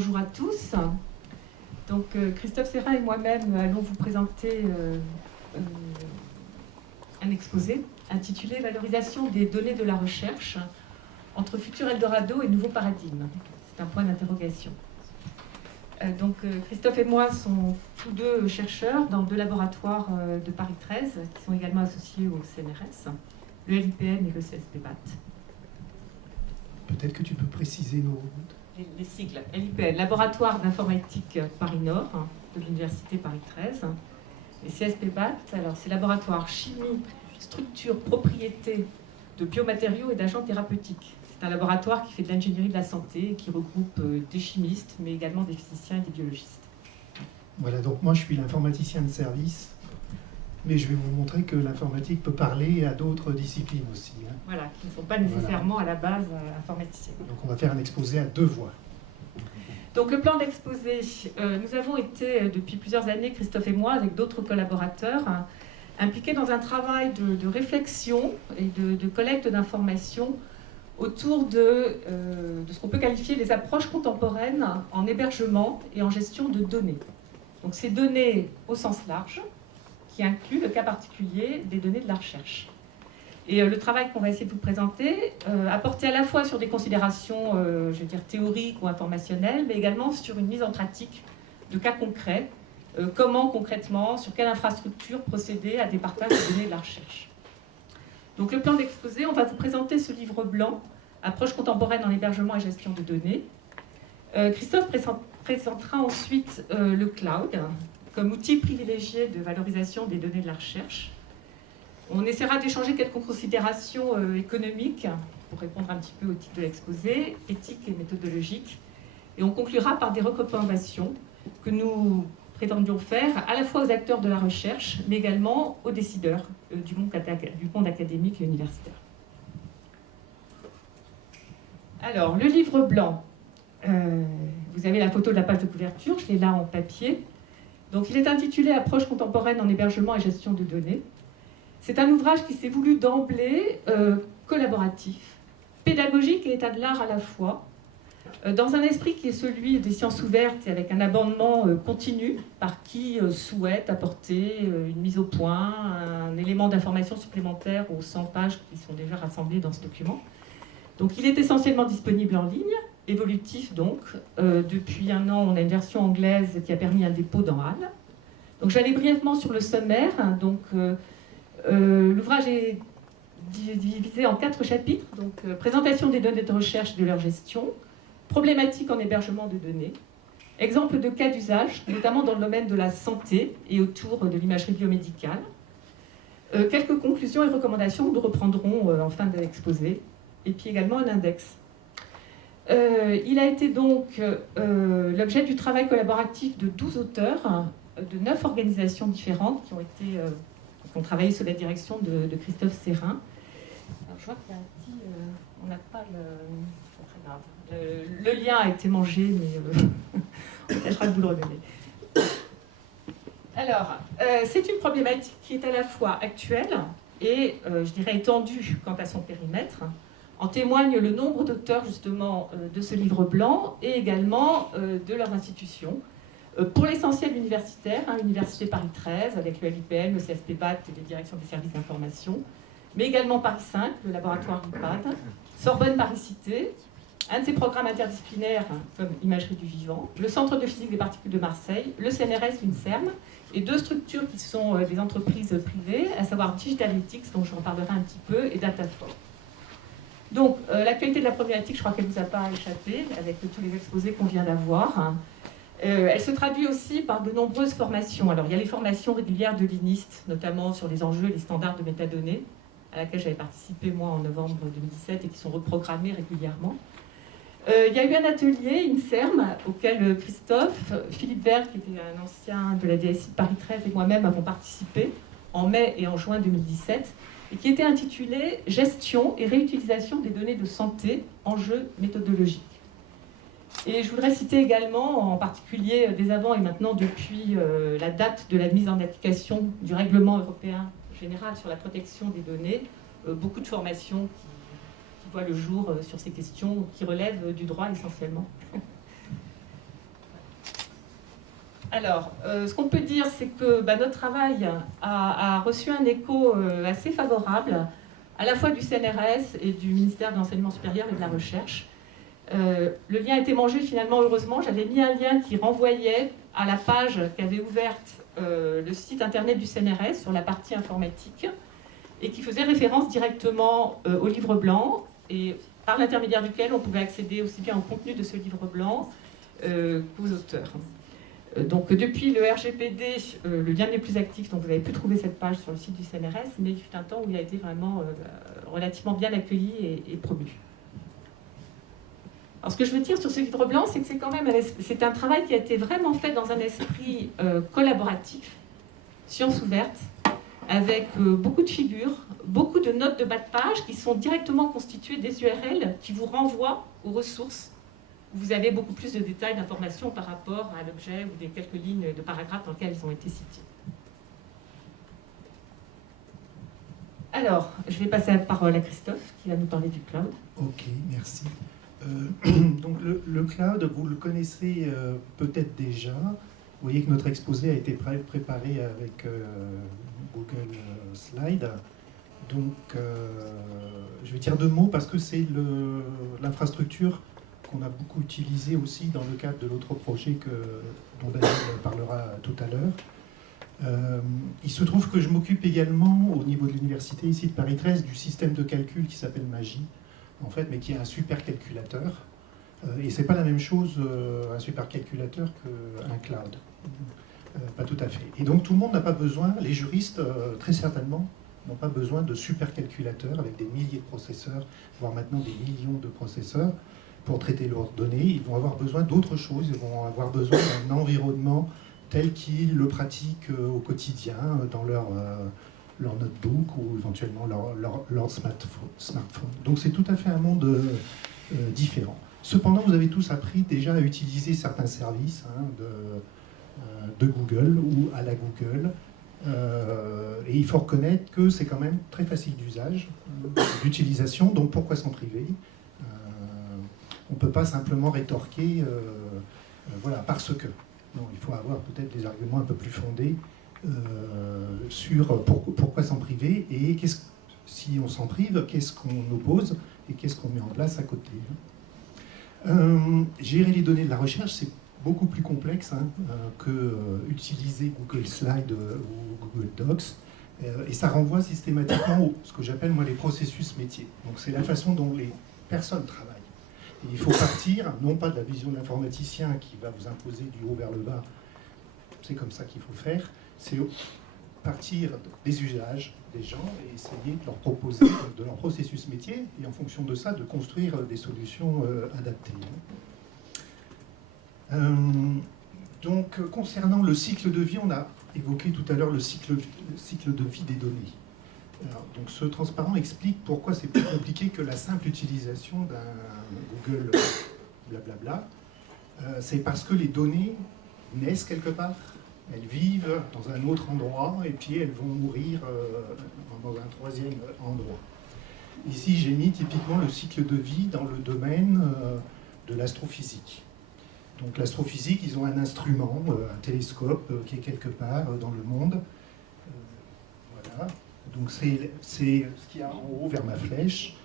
bonjour à tous. Donc, Christophe Serrin et moi-même allons vous présenter un exposé intitulé « Valorisation des données de la recherche entre futur Eldorado et nouveau paradigme ». C'est un point d'interrogation. Christophe et moi sont tous deux chercheurs dans deux laboratoires de Paris 13 qui sont également associés au CNRS, le LIPN et le CSPBAT. Peut-être que tu peux préciser les sigles. LIPN, Laboratoire d'informatique Paris Nord de l'Université Paris 13. Et CSPBAT, alors c'est Laboratoire Chimie, Structure, Propriété de biomatériaux et d'agents thérapeutiques. C'est un laboratoire qui fait de l'ingénierie de la santé, qui regroupe des chimistes, mais également des physiciens et des biologistes. Voilà, donc moi je suis l'informaticien de service, mais je vais vous montrer que l'informatique peut parler à d'autres disciplines aussi. Hein. Voilà, qui ne sont pas nécessairement à la base informaticiens. Donc on va faire un exposé à deux voix. Donc le plan d'exposé, nous avons été depuis plusieurs années, Christophe et moi, avec d'autres collaborateurs, impliqués dans un travail de réflexion et de collecte d'informations autour de ce qu'on peut qualifier les approches contemporaines en hébergement et en gestion de données. Donc ces données au sens large, qui inclut le cas particulier des données de la recherche. Et le travail qu'on va essayer de vous présenter a porté à la fois sur des considérations, je veux dire, théoriques ou informationnelles, mais également sur une mise en pratique de cas concrets. Comment concrètement, sur quelle infrastructure procéder à des partages de données de la recherche. Donc le plan d'exposé, on va vous présenter ce livre blanc, Approche contemporaine en hébergement et gestion de données. Christophe présentera ensuite le cloud, comme outil privilégié de valorisation des données de la recherche. On essaiera d'échanger quelques considérations économiques pour répondre un petit peu au titre de l'exposé, éthiques et méthodologiques. Et on conclura par des recommandations que nous prétendions faire à la fois aux acteurs de la recherche, mais également aux décideurs du monde académique et universitaire. Alors, le livre blanc, vous avez la photo de la page de couverture, je l'ai là en papier. Donc, il est intitulé « Approche contemporaine en hébergement et gestion de données ». C'est un ouvrage qui s'est voulu d'emblée collaboratif, pédagogique et état de l'art à la fois, dans un esprit qui est celui des sciences ouvertes et avec un abondement continu par qui souhaite apporter une mise au point, un élément d'information supplémentaire aux 100 pages qui sont déjà rassemblées dans ce document. Donc, il est essentiellement disponible en ligne, évolutif donc. Depuis un an, on a une version anglaise qui a permis un dépôt dans HAL. Donc, j'allais brièvement sur le sommaire. Donc, l'ouvrage est divisé en 4 chapitres. Donc, présentation des données de recherche et de leur gestion, problématiques en hébergement de données, exemple de cas d'usage, notamment dans le domaine de la santé et autour de l'imagerie biomédicale. Quelques conclusions et recommandations que nous reprendrons en fin d'exposé. Et puis également un index. Il a été donc l'objet du travail collaboratif de 12 auteurs, de 9 organisations différentes qui ont travaillé sous la direction de Christophe Serrin. Alors, je vois qu'il y a un petit... on n'a pas le... C'est très grave. Le lien a été mangé, mais on tâchera de vous le redonner. Alors, c'est une problématique qui est à la fois actuelle et, je dirais, étendue quant à son périmètre. En témoigne le nombre d'auteurs justement de ce livre blanc et également de leurs institutions. Pour l'essentiel universitaire, Université Paris 13 avec le LIPN, le CSPBAT et les directions des services d'information, mais également Paris 5, le laboratoire IPAD, Sorbonne Paris Cité, un de ses programmes interdisciplinaires comme Imagerie du vivant, le Centre de physique des particules de Marseille, le CNRS, l'INSERM, et 2 structures qui sont des entreprises privées, à savoir Digitalytics, dont je reparlerai un petit peu, et Datafor. Donc, l'actualité de la problématique, je crois qu'elle ne vous a pas échappé, avec tous les exposés qu'on vient d'avoir. Elle se traduit aussi par de nombreuses formations. Alors, il y a les formations régulières de l'INIST, notamment sur les enjeux et les standards de métadonnées, à laquelle j'avais participé, moi, en novembre 2017, et qui sont reprogrammées régulièrement. Il y a eu un atelier, INSERM, auquel Christophe, Philippe Vert, qui était un ancien de la DSI de Paris 13, et moi-même avons participé en mai et en juin 2017, et qui était intitulé « Gestion et réutilisation des données de santé, enjeux méthodologiques ». Et je voudrais citer également, en particulier dès avant et maintenant depuis la date de la mise en application du règlement européen général sur la protection des données, beaucoup de formations qui voient le jour sur ces questions qui relèvent du droit essentiellement. Alors, ce qu'on peut dire, c'est que notre travail a reçu un écho assez favorable, à la fois du CNRS et du ministère de l'Enseignement supérieur et de la Recherche. Le lien a été mangé finalement, heureusement. J'avais mis un lien qui renvoyait à la page qu'avait ouverte le site internet du CNRS sur la partie informatique et qui faisait référence directement au livre blanc et par l'intermédiaire duquel on pouvait accéder aussi bien au contenu de ce livre blanc qu'aux auteurs. Donc depuis le RGPD, le lien n'est plus actif, donc vous avez pu trouver cette page sur le site du CNRS, mais il fut un temps où il a été vraiment relativement bien accueilli et promu. Alors ce que je veux dire sur ce livre blanc, c'est que c'est un travail qui a été vraiment fait dans un esprit collaboratif, science ouverte, avec beaucoup de figures, beaucoup de notes de bas de page qui sont directement constituées des URL qui vous renvoient aux ressources. Vous avez beaucoup plus de détails, d'informations par rapport à l'objet ou des quelques lignes de paragraphes dans lesquels ils ont été cités. Alors, je vais passer la parole à Christophe, qui va nous parler du cloud. Ok, merci. Donc le cloud, vous le connaissez peut-être déjà. Vous voyez que notre exposé a été préparé avec Google Slide. Donc, je vais dire deux mots parce que c'est l'infrastructure qu'on a beaucoup utilisée aussi dans le cadre de l'autre projet dont Daniel parlera tout à l'heure. Il se trouve que je m'occupe également, au niveau de l'université ici de Paris 13, du système de calcul qui s'appelle MAGI, en fait, mais qui est un supercalculateur. Et c'est pas la même chose, un supercalculateur qu'un cloud. Pas tout à fait. Et donc tout le monde n'a pas besoin, les juristes, très certainement, n'ont pas besoin de supercalculateurs avec des milliers de processeurs, voire maintenant des millions de processeurs, pour traiter leurs données. Ils vont avoir besoin d'autre chose, ils vont avoir besoin d'un environnement tel qu'ils le pratiquent au quotidien, dans leur notebook ou éventuellement leur smartphone. Donc c'est tout à fait un monde différent. Cependant, vous avez tous appris déjà à utiliser certains services de Google ou à la Google. Et il faut reconnaître que c'est quand même très facile d'usage, d'utilisation, donc pourquoi s'en priver? On ne peut pas simplement rétorquer voilà, parce que. Non, il faut avoir peut-être des arguments un peu plus fondés sur pourquoi s'en priver et si on s'en prive, qu'est-ce qu'on oppose et qu'est-ce qu'on met en place à côté. Gérer les données de la recherche, c'est beaucoup plus complexe que utiliser Google Slide ou Google Docs. Et ça renvoie systématiquement à ce que j'appelle moi les processus métiers. Donc c'est la façon dont les personnes travaillent. Et il faut partir, non pas de la vision de l'informaticien qui va vous imposer du haut vers le bas, c'est comme ça qu'il faut faire, c'est partir des usages des gens et essayer de leur proposer de leur processus métier et en fonction de ça de construire des solutions adaptées. Donc concernant le cycle de vie, on a évoqué tout à l'heure le cycle de vie des données. Alors, donc ce transparent explique pourquoi c'est plus compliqué que la simple utilisation d'un Google blablabla. C'est parce que les données naissent quelque part, elles vivent dans un autre endroit et puis elles vont mourir dans un troisième endroit. Ici, j'ai mis typiquement le cycle de vie dans le domaine de l'astrophysique. Donc l'astrophysique, ils ont un instrument, un télescope qui est quelque part dans le monde. Voilà. Donc c'est ce qu'il y a en haut vers ma flèche.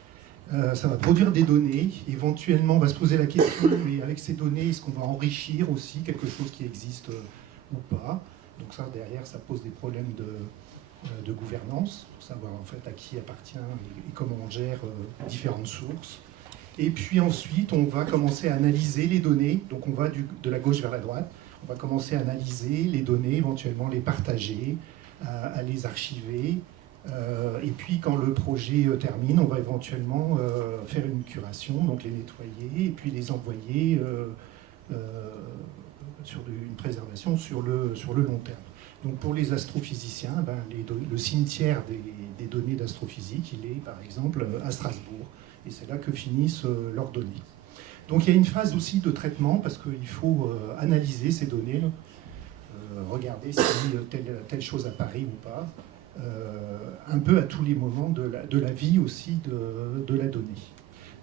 Ça va produire des données. Éventuellement, on va se poser la question, mais avec ces données, est-ce qu'on va enrichir aussi quelque chose qui existe ou pas? Donc ça, derrière, ça pose des problèmes de gouvernance, pour savoir en fait à qui appartient et comment on gère différentes sources. Et puis ensuite, on va commencer à analyser les données. Donc on va de la gauche vers la droite. On va commencer à analyser les données, éventuellement les partager, à les archiver. Et puis quand le projet termine, on va éventuellement faire une curation, donc les nettoyer et puis les envoyer sur une préservation sur le long terme. Donc pour les astrophysiciens, le cimetière des données d'astrophysique, il est par exemple à Strasbourg. Et c'est là que finissent leurs données. Donc il y a une phase aussi de traitement, parce qu'il faut analyser ces données, regarder si telle chose apparaît ou pas, un peu à tous les moments de la vie aussi de la donnée.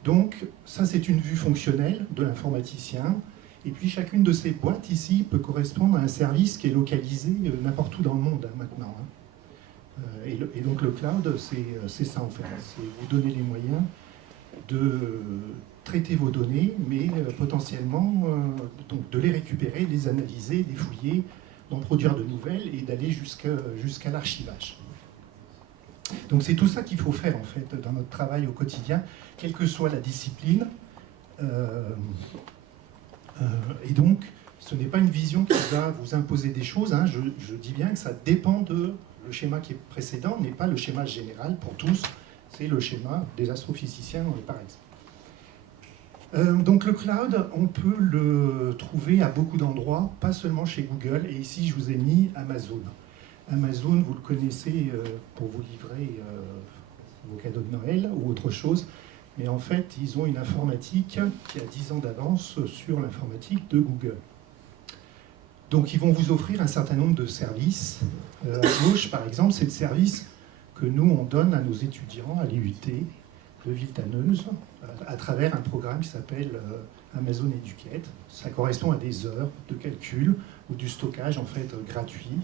Donc ça c'est une vue fonctionnelle de l'informaticien, Et puis chacune de ces boîtes ici peut correspondre à un service qui est localisé n'importe où dans le monde maintenant. Et donc le cloud, c'est ça en fait. C'est vous donner les moyens de traiter vos données, mais potentiellement donc de les récupérer, les analyser, les fouiller, d'en produire de nouvelles et d'aller jusqu'à l'archivage. Donc c'est tout ça qu'il faut faire en fait dans notre travail au quotidien, quelle que soit la discipline. Et donc, ce n'est pas une vision qui va vous imposer des choses. Hein. Je dis bien que ça dépend de... Le schéma qui est précédent n'est pas le schéma général pour tous, c'est le schéma des astrophysiciens, par exemple. Donc le cloud, on peut le trouver à beaucoup d'endroits, pas seulement chez Google. Et ici, je vous ai mis Amazon. Amazon, vous le connaissez pour vous livrer vos cadeaux de Noël ou autre chose. Mais en fait, ils ont une informatique qui a 10 ans d'avance sur l'informatique de Google. Donc, ils vont vous offrir un certain nombre de services. À gauche, par exemple, c'est le service que nous, on donne à nos étudiants à l'IUT de Villetaneuse à travers un programme qui s'appelle Amazon Educate. Ça correspond à des heures de calcul ou du stockage, en fait, gratuit.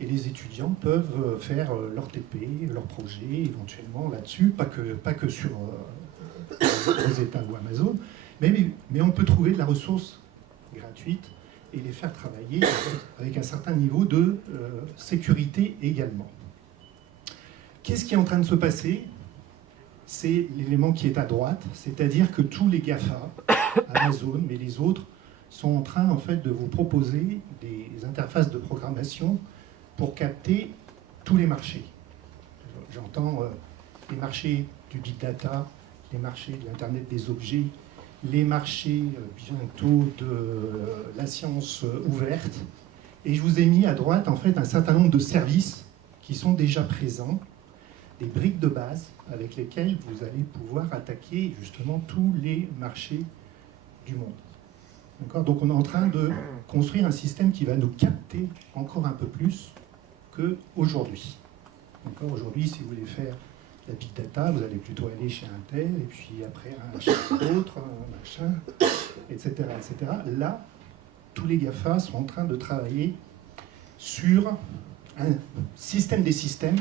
Et les étudiants peuvent faire leur TP, leur projet, éventuellement là-dessus, pas que sur Rosetta ou Amazon, mais on peut trouver de la ressource gratuite et les faire travailler avec un certain niveau de sécurité également. Qu'est-ce qui est en train de se passer? C'est l'élément qui est à droite, c'est-à-dire que tous les GAFA, Amazon, mais les autres, sont en train en fait de vous proposer des interfaces de programmation pour capter tous les marchés. J'entends les marchés du big data, les marchés de l'Internet des objets, les marchés bientôt de la science ouverte. Et je vous ai mis à droite en fait un certain nombre de services qui sont déjà présents, des briques de base avec lesquelles vous allez pouvoir attaquer justement tous les marchés du monde. D'accord ? Donc on est en train de construire un système qui va nous capter encore un peu plus qu'aujourd'hui. Aujourd'hui, si vous voulez faire la big data, vous allez plutôt aller chez un tel, et puis après chez un autre, un machin, etc., etc. Là, tous les GAFA sont en train de travailler sur un système des systèmes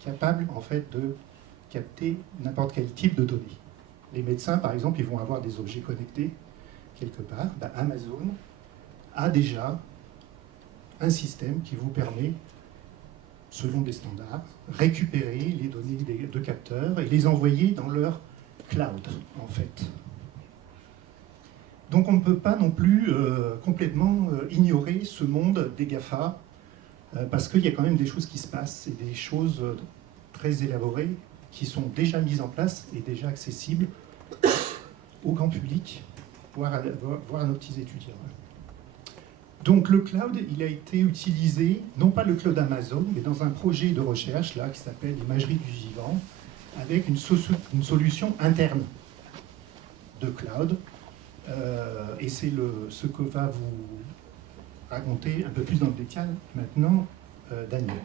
capable en fait de capter n'importe quel type de données. Les médecins, par exemple, ils vont avoir des objets connectés quelque part. Ben, Amazon a déjà un système qui vous permet, selon des standards, récupérer les données de capteurs et les envoyer dans leur cloud, en fait. Donc on ne peut pas non plus complètement ignorer ce monde des GAFA, parce qu'il y a quand même des choses qui se passent, et des choses très élaborées qui sont déjà mises en place et déjà accessibles au grand public, voire à nos petits étudiants. Donc le cloud, il a été utilisé, non pas le cloud Amazon, mais dans un projet de recherche là, qui s'appelle l'imagerie du vivant, avec une solution interne de cloud. Et c'est ce que va vous raconter un peu plus dans le détail maintenant Daniel.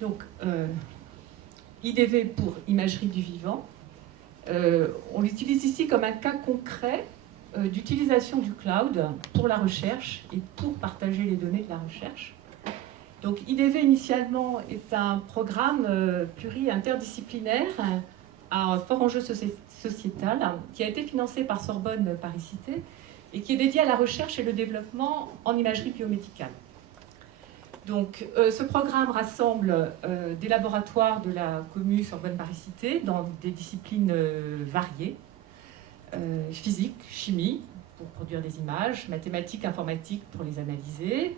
Donc, IDV pour imagerie du vivant, on l'utilise ici comme un cas concret d'utilisation du cloud pour la recherche et pour partager les données de la recherche. Donc IDV initialement est un programme pluri-interdisciplinaire à fort enjeu sociétal qui a été financé par Sorbonne Paris-Cité et qui est dédié à la recherche et le développement en imagerie biomédicale. Donc ce programme rassemble des laboratoires de la commu Sorbonne Paris-Cité dans des disciplines variées. Physique, chimie, pour produire des images, mathématiques, informatique pour les analyser,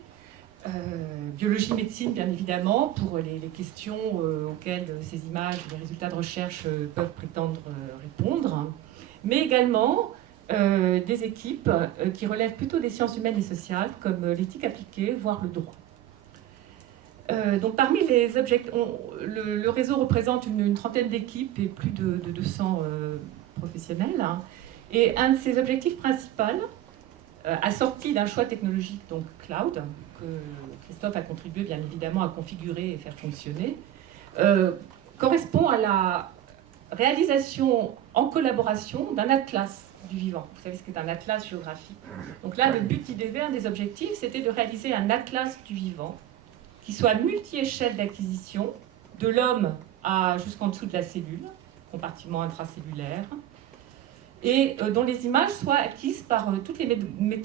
biologie, médecine, bien évidemment, pour les questions auxquelles ces images, les résultats de recherche peuvent prétendre répondre, mais également des équipes qui relèvent plutôt des sciences humaines et sociales, comme l'éthique appliquée, voire le droit. Donc parmi les objectifs, le réseau représente une trentaine d'équipes et plus de 200 professionnels. Et un de ses objectifs principaux, assorti d'un choix technologique, donc cloud, que Christophe a contribué bien évidemment à configurer et faire fonctionner, correspond à la réalisation en collaboration d'un atlas du vivant. Vous savez ce qu'est un atlas géographique. Donc là, le but d'IDV, un des objectifs, c'était de réaliser un atlas du vivant qui soit multi-échelle d'acquisition, de l'homme jusqu'en dessous de la cellule, compartiment intracellulaire, et dont les images soient acquises par toutes les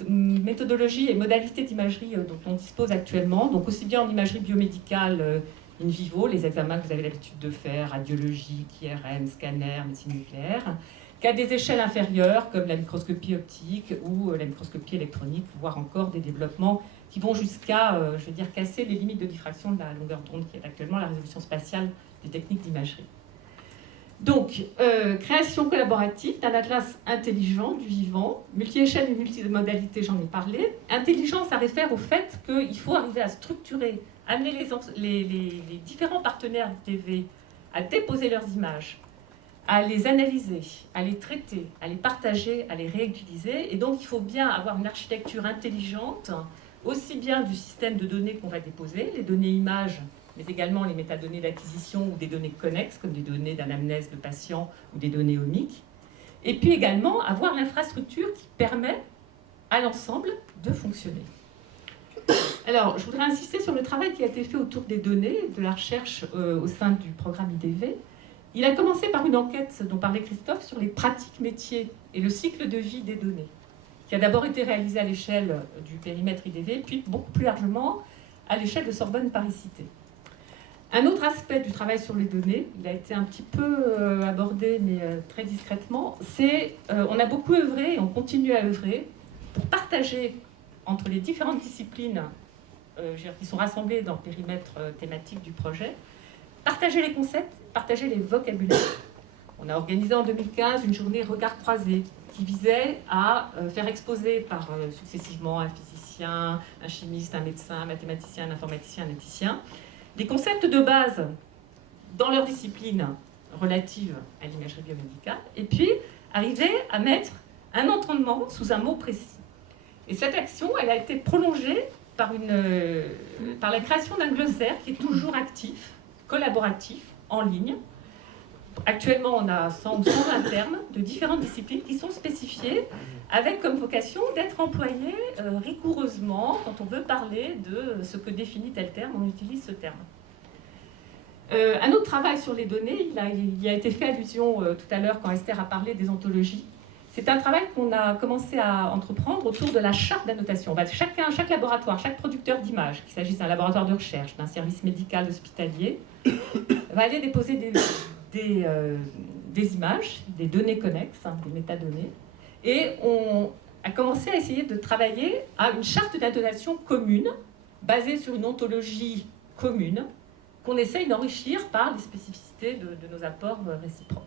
méthodologies et modalités d'imagerie dont on dispose actuellement, donc aussi bien en imagerie biomédicale in vivo, les examens que vous avez l'habitude de faire, radiologie, IRM, scanner, médecine nucléaire, qu'à des échelles inférieures comme la microscopie optique ou la microscopie électronique, voire encore des développements qui vont jusqu'à, je veux dire, casser les limites de diffraction de la longueur d'onde qui est actuellement la résolution spatiale des techniques d'imagerie. Donc, création collaborative d'un atlas intelligent du vivant, multi-échelle et multimodalité, j'en ai parlé. Intelligent, ça réfère au fait qu'il faut arriver à structurer, amener les différents partenaires du TV à déposer leurs images, à les analyser, à les traiter, à les partager, à les réutiliser. Et donc, il faut bien avoir une architecture intelligente, aussi bien du système de données qu'on va déposer, les données images, mais également les métadonnées d'acquisition ou des données connexes, comme des données d'anamnèse de patient ou des données omiques. Et puis également avoir l'infrastructure qui permet à l'ensemble de fonctionner. Alors, je voudrais insister sur le travail qui a été fait autour des données, de la recherche au sein du programme IDV. Il a commencé par une enquête dont parlait Christophe sur les pratiques métiers et le cycle de vie des données, qui a d'abord été réalisée à l'échelle du périmètre IDV, puis beaucoup plus largement à l'échelle de Sorbonne Paris-Cité. Un autre aspect du travail sur les données, il a été un petit peu abordé, mais très discrètement, c'est on a beaucoup œuvré et on continue à œuvrer pour partager entre les différentes disciplines qui sont rassemblées dans le périmètre thématique du projet, partager les concepts, partager les vocabulaires. On a organisé en 2015 une journée regard croisé qui visait à faire exposer par successivement un physicien, un chimiste, un médecin, un mathématicien, un informaticien, un éthicien, les concepts de base dans leur discipline relative à l'imagerie biomédicale, et puis arriver à mettre un entendement sous un mot précis. Et cette action, elle a été prolongée par la création d'un glossaire qui est toujours actif, collaboratif, en ligne. Actuellement, on a 100 ou 120 termes de différentes disciplines qui sont spécifiés avec comme vocation d'être employés rigoureusement quand on veut parler de ce que définit tel terme, on utilise ce terme. Un autre travail sur les données, il y a été fait allusion tout à l'heure quand Esther a parlé des ontologies. C'est un travail qu'on a commencé à entreprendre autour de la charte d'annotation. Chaque laboratoire, chaque producteur d'images, qu'il s'agisse d'un laboratoire de recherche, d'un service médical hospitalier, va aller déposer des images, des données connexes, des métadonnées, et on a commencé à essayer de travailler à une charte d'annotation commune, basée sur une ontologie commune, qu'on essaye d'enrichir par les spécificités de nos apports réciproques.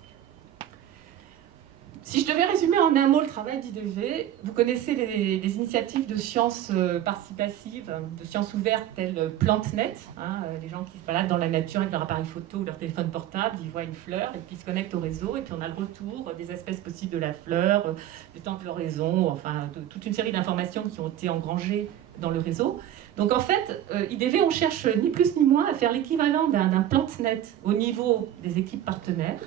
Si je devais résumer en un mot le travail d'IDV, vous connaissez les initiatives de sciences participatives, de sciences ouvertes telles PlanteNet, les gens qui se baladent dans la nature avec leur appareil photo ou leur téléphone portable, ils voient une fleur et puis ils se connectent au réseau et puis on a le retour des espèces possibles de la fleur, du temps de floraison, enfin toute une série d'informations qui ont été engrangées dans le réseau. Donc en fait, IDV, on cherche ni plus ni moins à faire l'équivalent d'un PlanteNet au niveau des équipes partenaires,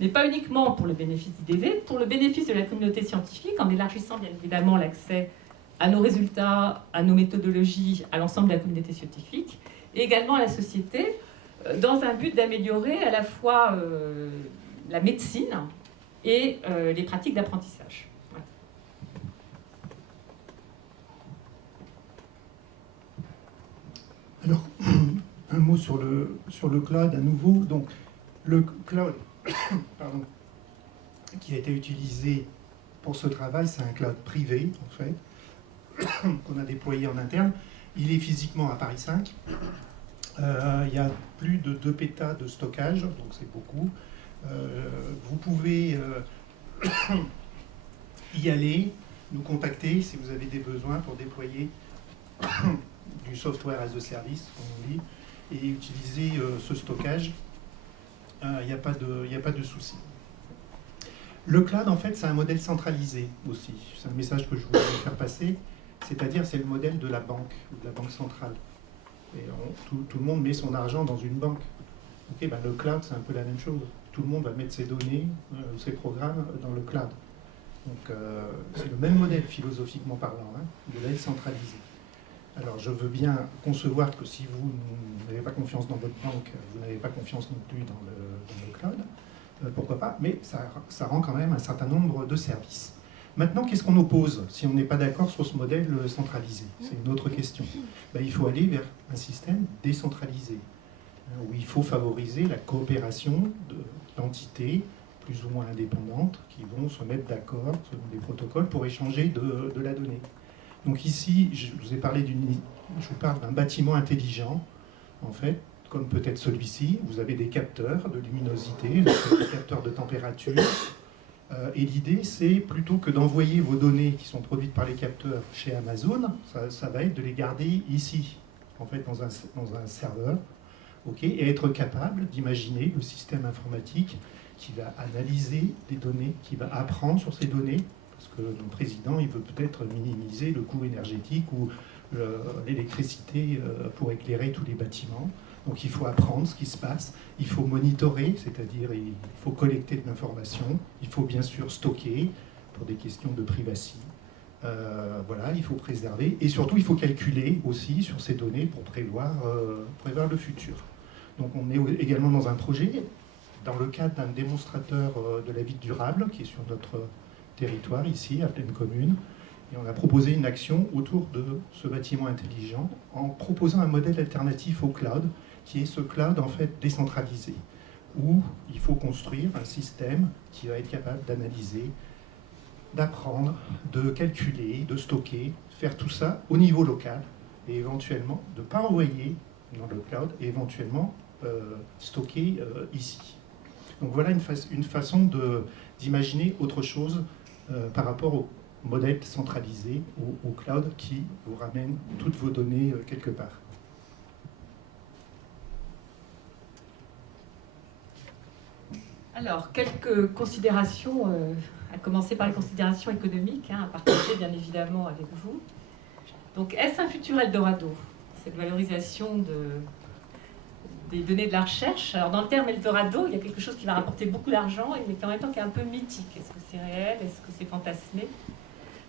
mais pas uniquement pour le bénéfice d'IDV, pour le bénéfice de la communauté scientifique, en élargissant bien évidemment l'accès à nos résultats, à nos méthodologies, à l'ensemble de la communauté scientifique, et également à la société, dans un but d'améliorer à la fois la médecine et les pratiques d'apprentissage. Voilà. Alors, un mot sur le cloud à nouveau. Donc, le cloud pardon, qui a été utilisé pour ce travail, c'est un cloud privé, en fait, qu'on a déployé en interne. Il est physiquement à Paris 5. Il y a plus de 2 pétas de stockage, donc c'est beaucoup. Vous pouvez y aller, nous contacter si vous avez des besoins pour déployer du software as a service, comme on dit, et utiliser ce stockage. Il n'y a pas de souci. Le cloud, en fait, c'est un modèle centralisé aussi. C'est un message que je voulais faire passer. C'est-à-dire, c'est le modèle de la banque, ou de la banque centrale. Et tout le monde met son argent dans une banque. Okay, le cloud, c'est un peu la même chose. Tout le monde va mettre ses données, ses programmes dans le cloud. Donc c'est le même modèle philosophiquement parlant, hein, de l'aide centralisée. Alors je veux bien concevoir que si vous n'avez pas confiance dans votre banque, vous n'avez pas confiance non plus dans le cloud, pourquoi pas, mais ça rend quand même un certain nombre de services. Maintenant, qu'est-ce qu'on oppose si on n'est pas d'accord sur ce modèle centralisé? C'est une autre question. Ben, il faut aller vers un système décentralisé, hein, où il faut favoriser la coopération d'entités plus ou moins indépendantes qui vont se mettre d'accord selon des protocoles pour échanger de la donnée. Donc ici, je vous parle d'un bâtiment intelligent, en fait, comme peut-être celui-ci. Vous avez des capteurs de luminosité, des capteurs de température. Et l'idée, c'est plutôt que d'envoyer vos données qui sont produites par les capteurs chez Amazon, ça va être de les garder ici, en fait, dans un serveur, et être capable d'imaginer le système informatique qui va analyser les données, qui va apprendre sur ces données, parce que notre président, il veut peut-être minimiser le coût énergétique ou l'électricité pour éclairer tous les bâtiments. Donc il faut apprendre ce qui se passe, il faut monitorer, c'est-à-dire il faut collecter de l'information, il faut bien sûr stocker pour des questions de privacy. Voilà, il faut préserver et surtout il faut calculer aussi sur ces données pour prévoir le futur. Donc on est également dans un projet, dans le cadre d'un démonstrateur de la ville durable qui est sur notre territoire ici, à Plaine Commune. Et on a proposé une action autour de ce bâtiment intelligent en proposant un modèle alternatif au cloud, qui est ce cloud en fait décentralisé, où il faut construire un système qui va être capable d'analyser, d'apprendre, de calculer, de stocker, faire tout ça au niveau local, et éventuellement de ne pas envoyer dans le cloud, et éventuellement stocker ici. Donc voilà une façon d'imaginer autre chose par rapport au modèle centralisé, au cloud qui vous ramène toutes vos données quelque part. Alors, quelques considérations, à commencer par les considérations économiques, à partager bien évidemment avec vous. Donc, est-ce un futur Eldorado, cette valorisation des données de la recherche? Alors, dans le terme Eldorado, il y a quelque chose qui va rapporter beaucoup d'argent, mais qui en même temps qui est un peu mythique. Est-ce que c'est réel? Est-ce que c'est fantasmé?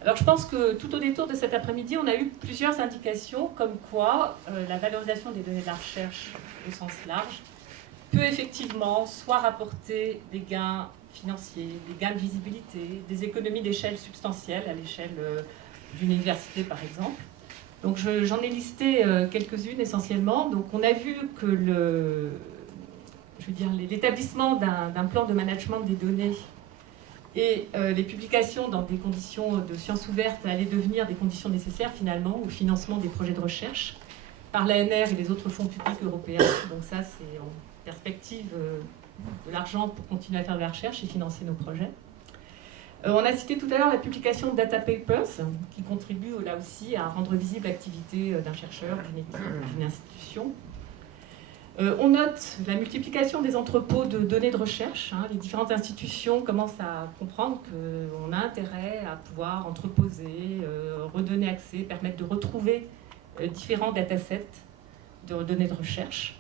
Alors, je pense que tout au détour de cet après-midi, on a eu plusieurs indications comme quoi la valorisation des données de la recherche au sens large peut effectivement soit rapporter des gains financiers, des gains de visibilité, des économies d'échelle substantielles à l'échelle d'une université par exemple. Donc j'en ai listé quelques-unes essentiellement. Donc on a vu que l'établissement d'un plan de management des données et les publications dans des conditions de sciences ouvertes allaient devenir des conditions nécessaires finalement au financement des projets de recherche par l'ANR et les autres fonds publics européens. Donc ça c'est en perspective de l'argent pour continuer à faire de la recherche et financer nos projets. On a cité tout à l'heure la publication de Data Papers, qui contribue là aussi à rendre visible l'activité d'un chercheur, d'une équipe, d'une institution. On note la multiplication des entrepôts de données de recherche. Les différentes institutions commencent à comprendre qu'on a intérêt à pouvoir entreposer, redonner accès, permettre de retrouver différents datasets de données de recherche.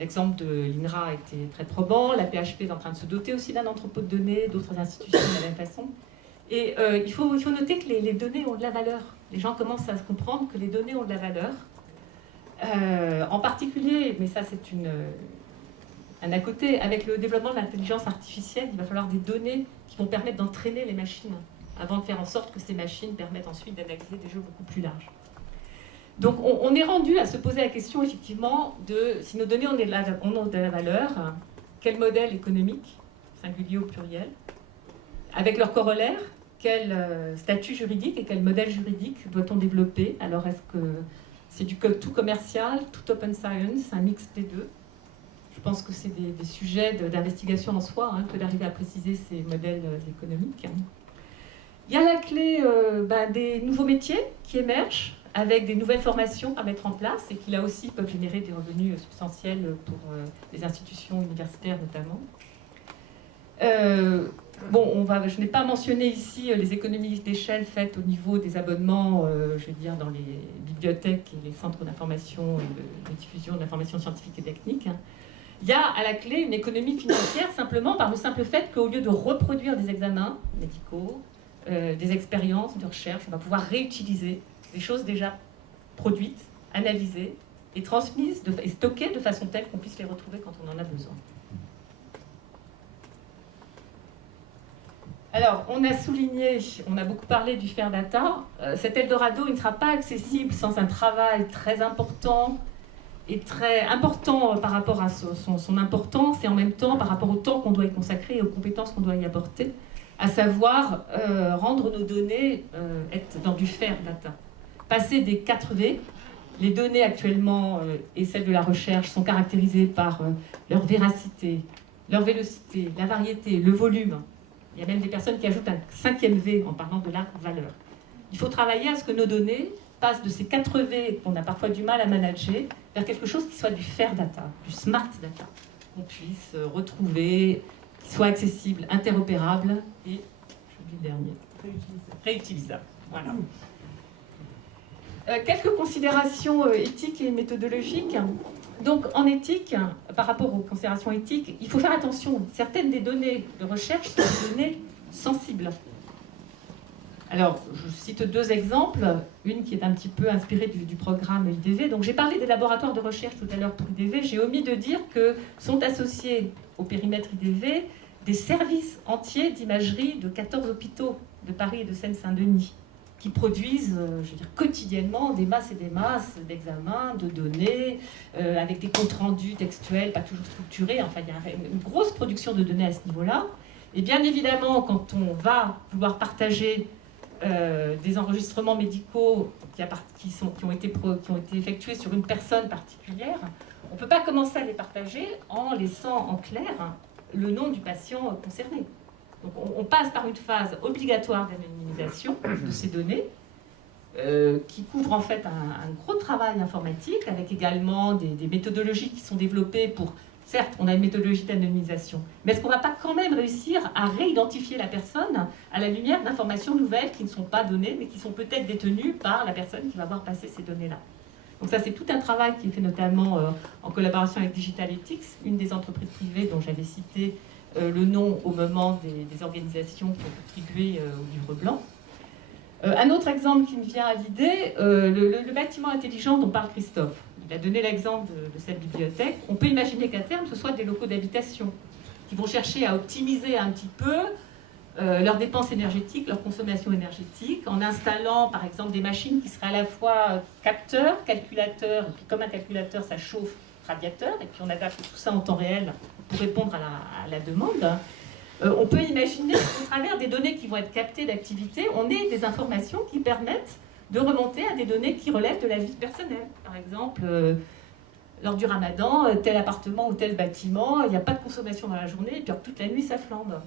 L'exemple de l'INRA a été très probant, la PHP est en train de se doter aussi d'un entrepôt de données, d'autres institutions de la même façon. Et il faut noter que les données ont de la valeur. Les gens commencent à se comprendre que les données ont de la valeur. En particulier, mais ça c'est un à côté, avec le développement de l'intelligence artificielle, il va falloir des données qui vont permettre d'entraîner les machines, avant de faire en sorte que ces machines permettent ensuite d'analyser des jeux beaucoup plus larges. Donc on est rendu à se poser la question effectivement de si nos données ont de la valeur, quel modèle économique, singulier au pluriel, avec leur corollaire, quel statut juridique et quel modèle juridique doit-on développer? Alors est-ce que c'est du tout commercial, tout open science, un mix des deux? Je pense que c'est des sujets d'investigation en soi que d'arriver à préciser ces modèles économiques. Il y a la clé des nouveaux métiers qui émergent, avec des nouvelles formations à mettre en place et qui là aussi peuvent générer des revenus substantiels pour les institutions universitaires notamment. Je n'ai pas mentionné ici les économies d'échelle faites au niveau des abonnements, dans les bibliothèques et les centres d'information et de diffusion d'informations scientifiques et techniques. Il y a à la clé une économie financière simplement par le simple fait qu'au lieu de reproduire des examens médicaux, des expériences de recherche. On va pouvoir réutiliser des choses déjà produites, analysées et transmises et stockées de façon telle qu'on puisse les retrouver quand on en a besoin. Alors, on a souligné, on a beaucoup parlé du Fair Data. Cet Eldorado, il ne sera pas accessible sans un travail très important et très important par rapport à son importance et en même temps par rapport au temps qu'on doit y consacrer et aux compétences qu'on doit y apporter, à savoir rendre nos données être dans du Fair Data. Passer des 4 V, les données actuellement et celles de la recherche sont caractérisées par leur véracité, leur vélocité, la variété, le volume. Il y a même des personnes qui ajoutent un 5e V en parlant de la valeur. Il faut travailler à ce que nos données passent de ces 4 V qu'on a parfois du mal à manager vers quelque chose qui soit du fair data, du smart data, qu'on puisse retrouver, qui soit accessible, interopérable et, j'oublie le dernier, réutilisable. Voilà. Quelques considérations éthiques et méthodologiques. Donc, en éthique, par rapport aux considérations éthiques, il faut faire attention. Certaines des données de recherche sont des données sensibles. Alors, je cite 2 exemples. Une qui est un petit peu inspirée du programme IDV. Donc, j'ai parlé des laboratoires de recherche tout à l'heure pour IDV. J'ai omis de dire que sont associés au périmètre IDV des services entiers d'imagerie de 14 hôpitaux de Paris et de Seine-Saint-Denis, qui produisent, je veux dire, quotidiennement des masses et des masses d'examens, de données, avec des comptes rendus textuels, pas toujours structurés. Enfin, il y a une grosse production de données à ce niveau-là. Et bien évidemment, quand on va vouloir partager des enregistrements médicaux qui ont été effectués sur une personne particulière, on ne peut pas commencer à les partager en laissant en clair le nom du patient concerné. Donc on passe par une phase obligatoire d'anonymisation de ces données qui couvre en fait un gros travail informatique avec également des méthodologies qui sont développées pour... Certes, on a une méthodologie d'anonymisation, mais est-ce qu'on ne va pas quand même réussir à réidentifier la personne à la lumière d'informations nouvelles qui ne sont pas données, mais qui sont peut-être détenues par la personne qui va voir passer ces données-là? Donc ça, c'est tout un travail qui est fait notamment en collaboration avec Digital Ethics, une des entreprises privées dont j'avais cité le nom au moment des organisations qui ont contribué au livre blanc. Un autre exemple qui me vient à l'idée, le bâtiment intelligent dont parle Christophe. Il a donné l'exemple de cette bibliothèque. On peut imaginer qu'à terme, ce soit des locaux d'habitation qui vont chercher à optimiser un petit peu leurs dépenses énergétiques, leur consommation énergétique, en installant par exemple des machines qui seraient à la fois capteurs, calculateurs, et puis comme un calculateur, ça chauffe, radiateur, et puis on adapte tout ça en temps réel pour répondre à la demande. On peut imaginer qu'au travers des données qui vont être captées d'activité, on ait des informations qui permettent de remonter à des données qui relèvent de la vie personnelle. Par exemple, lors du ramadan, tel appartement ou tel bâtiment, il n'y a pas de consommation dans la journée, et puis toute la nuit, ça flambe.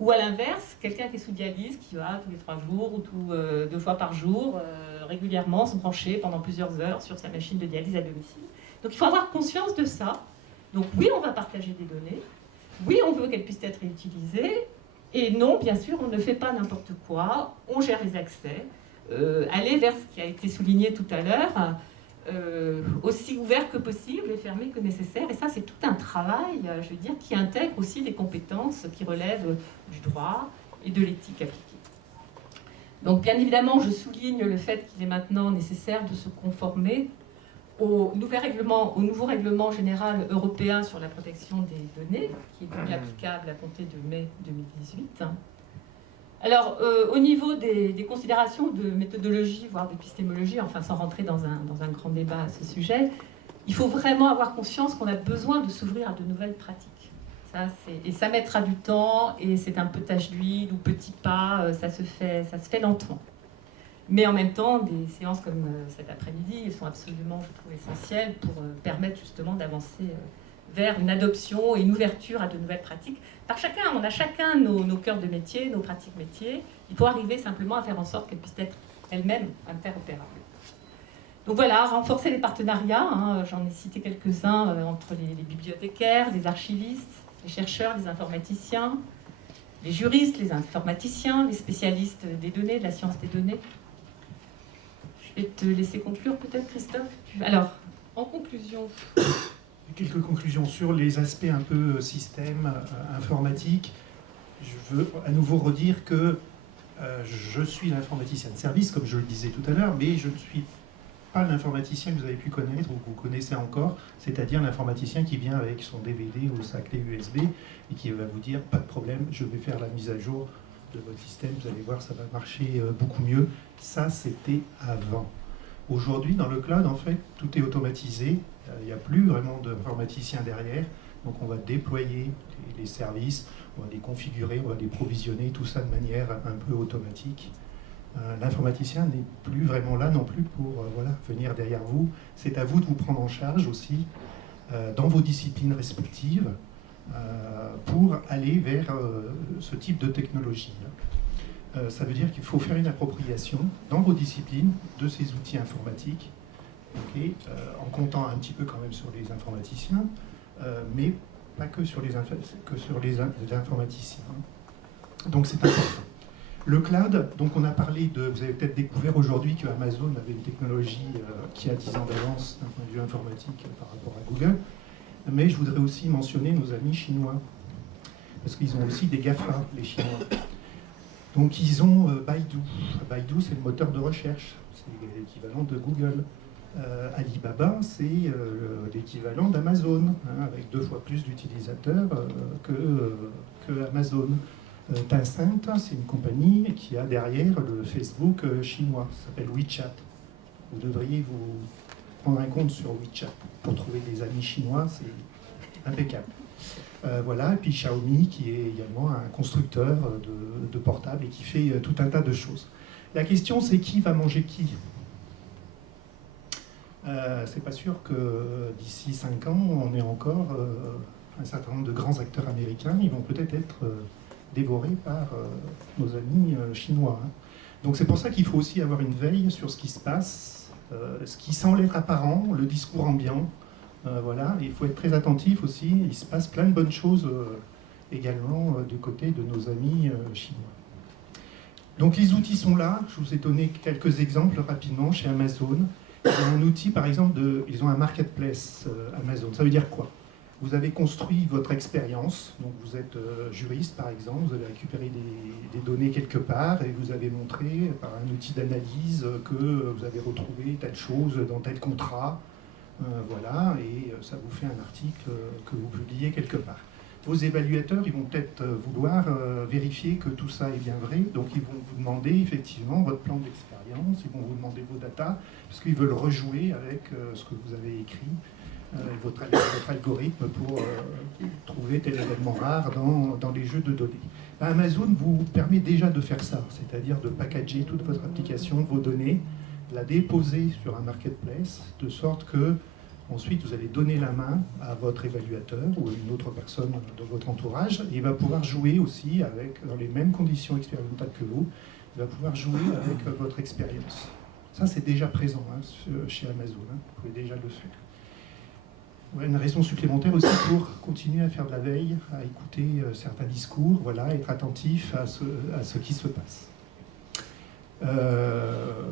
Ou à l'inverse, quelqu'un qui est sous dialyse, qui va tous les 3 jours ou 2 fois par jour, régulièrement, se brancher pendant plusieurs heures sur sa machine de dialyse à domicile. Donc il faut avoir conscience de ça. Donc oui, on va partager des données. Oui, on veut qu'elles puissent être réutilisées. Et non, bien sûr, on ne fait pas n'importe quoi. On gère les accès. Aller vers ce qui a été souligné tout à l'heure, aussi ouvert que possible et fermé que nécessaire. Et ça, c'est tout un travail, je veux dire, qui intègre aussi des compétences qui relèvent du droit et de l'éthique appliquée. Donc, bien évidemment, je souligne le fait qu'il est maintenant nécessaire de se conformer au nouveau règlement général européen sur la protection des données, qui est devenu applicable à compter de mai 2018. Alors, au niveau des considérations de méthodologie, voire d'épistémologie, enfin sans rentrer dans un grand débat à ce sujet, il faut vraiment avoir conscience qu'on a besoin de s'ouvrir à de nouvelles pratiques. Et ça mettra du temps, et c'est un peu tache d'huile ou petit pas, ça se fait lentement. Mais en même temps, des séances comme cet après-midi, elles sont absolument, je trouve, essentielles pour permettre justement d'avancer vers une adoption et une ouverture à de nouvelles pratiques. On a chacun nos cœurs de métier, nos pratiques métiers. Il faut arriver simplement à faire en sorte qu'elles puissent être elles-mêmes interopérables. Donc voilà, renforcer les partenariats, j'en ai cité quelques-uns entre les bibliothécaires, les archivistes, les chercheurs, les informaticiens, les juristes, les informaticiens, les spécialistes des données, de la science des données. Je vais te laisser conclure peut-être, Christophe. Alors, en conclusion... Quelques conclusions sur les aspects un peu système, informatique. Je veux à nouveau redire que Je suis l'informaticien de service, comme je le disais tout à l'heure, mais je ne suis pas l'informaticien que vous avez pu connaître ou que vous connaissez encore, c'est-à-dire l'informaticien qui vient avec son DVD ou sa clé USB et qui va vous dire pas de problème, je vais faire la mise à jour de votre système, vous allez voir, ça va marcher beaucoup mieux. Ça, c'était avant. Aujourd'hui, dans le cloud, en fait, tout est automatisé. Il n'y a plus vraiment d'informaticien derrière. Donc, on va déployer les services, on va les configurer, on va les provisionner, tout ça de manière un peu automatique. L'informaticien n'est plus vraiment là non plus pour venir derrière vous. C'est à vous de vous prendre en charge aussi dans vos disciplines respectives pour aller vers ce type de technologie. Ça veut dire qu'il faut faire une appropriation dans vos disciplines de ces outils informatiques, en comptant un petit peu quand même sur les informaticiens, mais pas que sur les informaticiens. Donc c'est important. Le cloud, donc on a parlé de, vous avez peut-être découvert aujourd'hui que Amazon avait une technologie qui a 10 ans d'avance d'un point de vue informatique par rapport à Google, mais je voudrais aussi mentionner nos amis chinois, parce qu'ils ont aussi des GAFA, les Chinois. Donc ils ont Baidu. Baidu, c'est le moteur de recherche, c'est l'équivalent de Google. Alibaba, c'est l'équivalent d'Amazon, avec 2 fois plus d'utilisateurs que Amazon. Tencent, c'est une compagnie qui a derrière le Facebook chinois, ça s'appelle WeChat. Vous devriez vous prendre un compte sur WeChat pour trouver des amis chinois, c'est impeccable. Voilà, et puis Xiaomi, qui est également un constructeur de portables et qui fait tout un tas de choses. La question, c'est qui va manger qui ? C'est pas sûr que d'ici 5 ans, on ait encore un certain nombre de grands acteurs américains. Ils vont peut-être être dévorés par nos amis chinois. Donc c'est pour ça qu'il faut aussi avoir une veille sur ce qui se passe, ce qui semble être apparent, le discours ambiant. Voilà, il faut être très attentif aussi. Il se passe plein de bonnes choses également du côté de nos amis chinois. Donc les outils sont là. Je vous ai donné quelques exemples rapidement chez Amazon. Ils ont un outil, par exemple, ils ont un marketplace Amazon. Ça veut dire quoi ? Vous avez construit votre expérience, donc vous êtes juriste par exemple, vous avez récupéré des données quelque part et vous avez montré par un outil d'analyse que vous avez retrouvé telle chose dans tel contrat, voilà, et ça vous fait un article que vous publiez quelque part. Vos évaluateurs, ils vont peut-être vouloir vérifier que tout ça est bien vrai, donc ils vont vous demander effectivement votre plan d'expérience, ils vont vous demander vos datas, parce qu'ils veulent rejouer avec ce que vous avez écrit, votre algorithme pour trouver tel événement rare dans les jeux de données. Amazon vous permet déjà de faire ça, c'est-à-dire de packager toute votre application, vos données, la déposer sur un marketplace, de sorte que ensuite vous allez donner la main à votre évaluateur ou à une autre personne de votre entourage, et il va pouvoir jouer aussi dans les mêmes conditions expérimentales que vous, il va pouvoir jouer avec votre expérience. Ça c'est déjà présent chez Amazon, vous pouvez déjà le faire. Une raison supplémentaire aussi pour continuer à faire de la veille, à écouter certains discours, voilà, être attentif à ce qui se passe.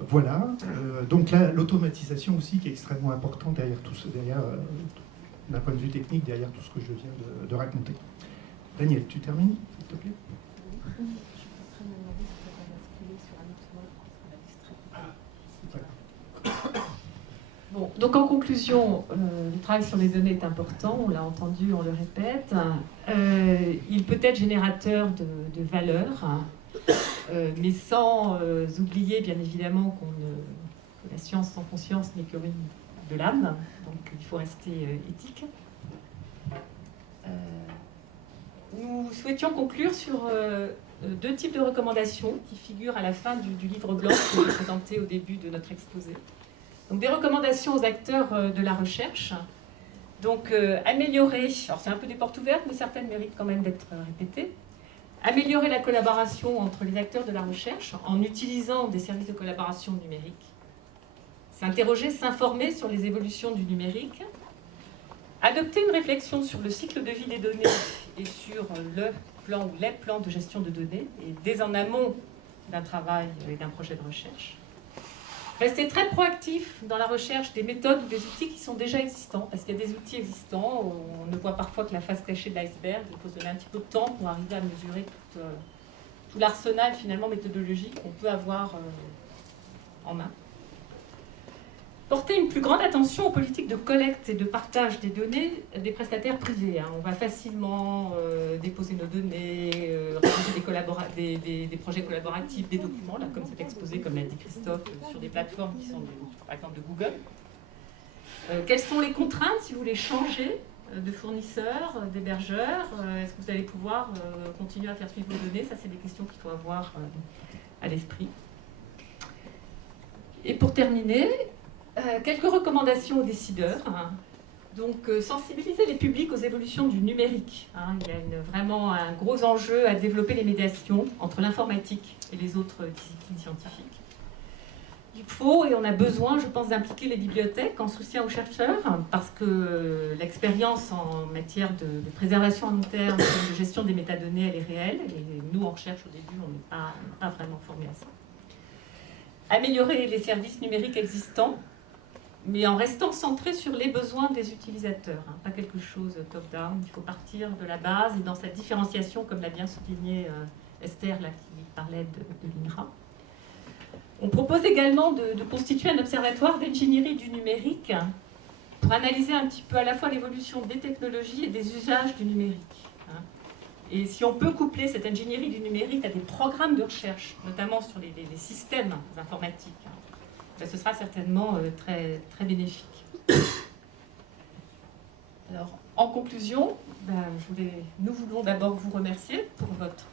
Voilà. Donc l'automatisation aussi qui est extrêmement importante derrière tout ce, d'un point de vue technique, derrière tout ce que je viens de raconter. Daniel, tu termines, s'il te plaît ? Oui, je suis en train de me demander si on va basculer sur un autre mode parce qu'on a distraité. Bon, donc en conclusion, le travail sur les données est important, on l'a entendu, on le répète. Il peut être générateur de valeur, mais sans oublier bien évidemment que la science sans conscience n'est que ruine de l'âme, donc il faut rester éthique. Nous souhaitions conclure sur 2 types de recommandations qui figurent à la fin du livre blanc que j'ai présenté au début de notre exposé. Donc des recommandations aux acteurs de la recherche. Donc améliorer, alors c'est un peu des portes ouvertes, mais certaines méritent quand même d'être répétées. Améliorer la collaboration entre les acteurs de la recherche en utilisant des services de collaboration numérique. S'interroger, s'informer sur les évolutions du numérique. Adopter une réflexion sur le cycle de vie des données et sur le plan ou les plans de gestion de données, et dès en amont d'un travail et d'un projet de recherche. Rester très proactif dans la recherche des méthodes ou des outils qui sont déjà existants, parce qu'il y a des outils existants, on ne voit parfois que la face cachée de l'iceberg, il faut se donner un petit peu de temps pour arriver à mesurer tout l'arsenal finalement méthodologique qu'on peut avoir en main. Porter une plus grande attention aux politiques de collecte et de partage des données des prestataires privés. On va facilement déposer nos données, réaliser des projets collaboratifs, des documents, là, comme c'est exposé, comme l'a dit Christophe, sur des plateformes qui sont, par exemple, de Google. Quelles sont les contraintes si vous voulez changer de fournisseur, d'hébergeur? Est-ce que vous allez pouvoir continuer à faire suivre vos données? Ça, c'est des questions qu'il faut avoir à l'esprit. Et pour terminer, quelques recommandations aux décideurs. Donc, sensibiliser les publics aux évolutions du numérique. Il y a vraiment un gros enjeu à développer les médiations entre l'informatique et les autres disciplines scientifiques. Il faut et on a besoin, je pense, d'impliquer les bibliothèques en soutien aux chercheurs, parce que l'expérience en matière de préservation à long terme, de gestion des métadonnées, elle est réelle. Et nous, en recherche, au début, on n'est pas vraiment formés à ça. Améliorer les services numériques existants, mais en restant centré sur les besoins des utilisateurs, pas quelque chose top-down. Il faut partir de la base et dans cette différenciation, comme l'a bien souligné Esther, là, qui parlait de l'INRA. On propose également de constituer un observatoire d'ingénierie du numérique pour analyser un petit peu à la fois l'évolution des technologies et des usages du numérique. Et si on peut coupler cette ingénierie du numérique à des programmes de recherche, notamment sur les systèmes informatiques, ce sera certainement très, très bénéfique. Alors, en conclusion, nous voulons d'abord vous remercier pour votre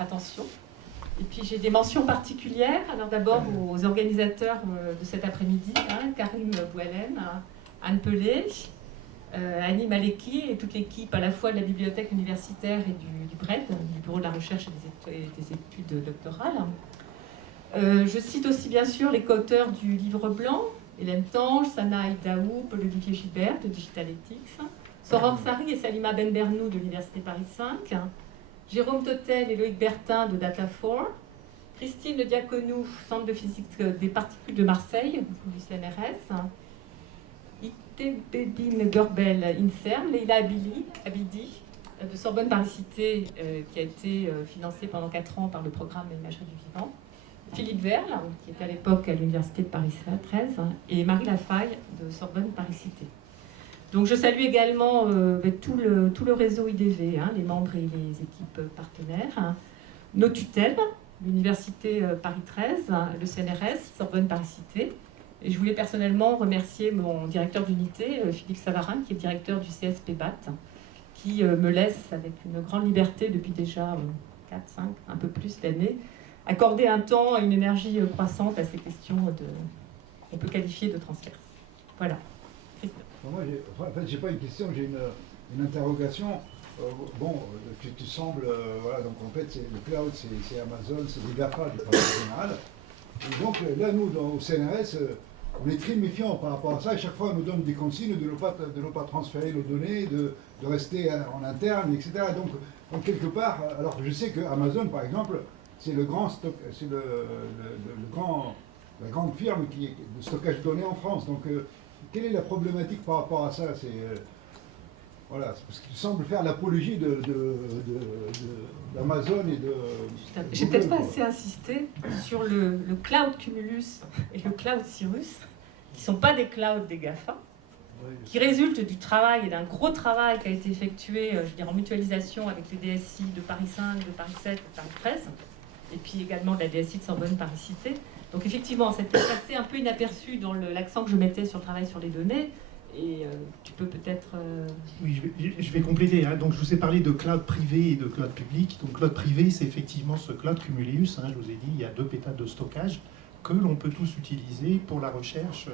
attention. Et puis j'ai des mentions particulières. Alors d'abord aux organisateurs de cet après-midi, Karim Boualem, Anne Pelé, Annie Maleki et toute l'équipe à la fois de la bibliothèque universitaire et du BRED, du Bureau de la recherche et des études doctorales. Je cite aussi bien sûr les co-auteurs du livre blanc, Hélène Tange, Sana Daou, Paul-Olivier Gilbert de Digital Ethics, Soror Sari et Salima Benbernou de l'Université Paris 5, Jérôme Totel et Loïc Bertin de Data4, Christine Le Diaconou, Centre de physique des particules de Marseille, du CNRS, Itebedine Gorbel, INSERM, Leila Abidi, de Sorbonne Paris-Cité, qui a été financée pendant 4 ans par le programme Imagerie du vivant, Philippe Verle, qui était à l'époque à l'Université de Paris 13, et Marie Lafaille de Sorbonne Paris-Cité. Donc je salue également tout le réseau IDV, les membres et les équipes partenaires, nos tutelles, l'Université Paris 13, le CNRS, Sorbonne Paris-Cité. Et je voulais personnellement remercier mon directeur d'unité, Philippe Savarin, qui est directeur du CSP-BAT, qui me laisse avec une grande liberté depuis déjà 4, 5, un peu plus d'années, accorder un temps et une énergie croissante à ces questions qu'on peut qualifier de transverses. Voilà. Moi, j'ai pas une question, j'ai une interrogation. Tu sembles, voilà, donc en fait, le cloud, c'est Amazon, c'est des GAFA de façon générale. Et donc là, nous, au CNRS, on est très méfiants par rapport à ça. Et chaque fois, on nous donne des consignes de ne pas transférer nos données, de rester en interne, etc. Donc quelque part, alors que je sais que Amazon, par exemple, c'est le grand stock, c'est la grande firme de stockage de données en France. Donc quelle est la problématique par rapport à ça? Voilà, c'est parce qu'il semble faire l'apologie d'Amazon et de... J'ai peut-être pas assez insisté sur le cloud Cumulus et le cloud Cirrus, qui ne sont pas des clouds des GAFA, qui résultent du travail et d'un gros travail qui a été effectué, en mutualisation avec les DSI de Paris 5, de Paris 7, de Paris 13, et puis également de la DSI de Sorbonne Paris-Cité. Donc effectivement, ça peut passer un peu inaperçu dans l'accent que je mettais sur le travail sur les données. Et tu peux peut-être... Oui, je vais compléter. Donc je vous ai parlé de cloud privé et de cloud public. Donc cloud privé, c'est effectivement ce cloud Cumulus. Je vous ai dit, il y a 2 pétas de stockage que l'on peut tous utiliser pour la recherche